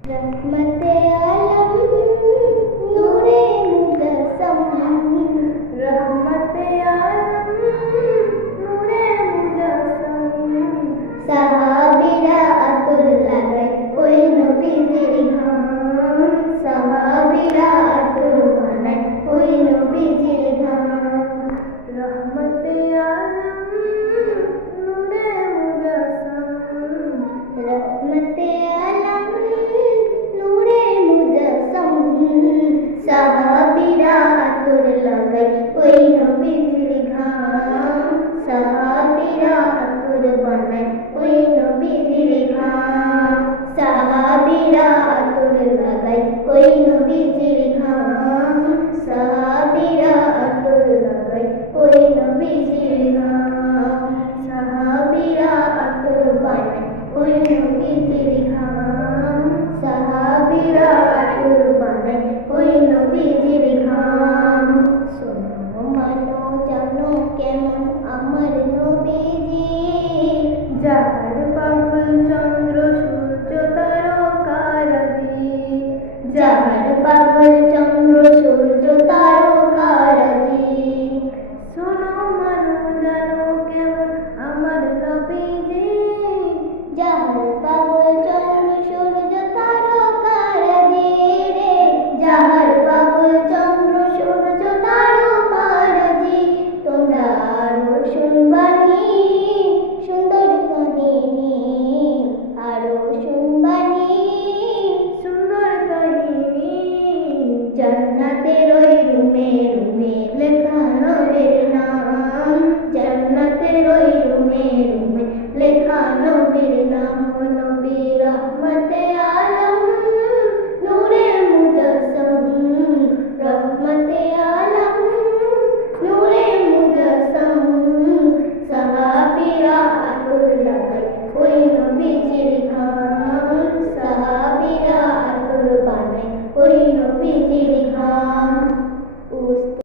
रहमते आलम नूरे मुजस्सम रहमते आलम नूरे मुजस्सम সাহাবীরা আতর লাগায় ওই নবীজির ঘাম সাহাবীরা আতর বানায় ওই নবীজির ঘাম রহমতে আলম নূরে মুজস্সম রহমতে আলম নূরে মুজস্সম সাহাবীরা আতর লাগায় ওই নবীজির ঘাম সাহাবীরা আতর বানায় ওই নবীজির ঘাম সাহাবীরা আতর লাগায় ওই নবীজির ঘাম সাহাবীরা আতর লাগায় ওই নবীজির ঘাম সাহাবীরা আতর বানায় ওই নবীজির ঘাম সাহাবীরা আতর বানায় ওই নবীজির ঘাম শোনো মানো জানো কেমন আমার নবীজি যার পাগল চন্দ্র সূর্য তারকারাজি যার পাগল চন্দ্র সূর্য তারকারাজি শোনো মানো জানো কেমন আমার নবীজি যার পাগল চন্দ্র সূর্য তারকারাজি রে যার পাগল চন্দ্র সূর্য তারকারাজি তোমরা আরো শুনবানি সুন্দর কাহিনী আরো শুনবানি সুন্দর কাহিনী জান্নাতের ওই রুমে রুমে লেখা নবীর নাম জান্নাতের ওই রুমে রুমে লেখা নবীর নাম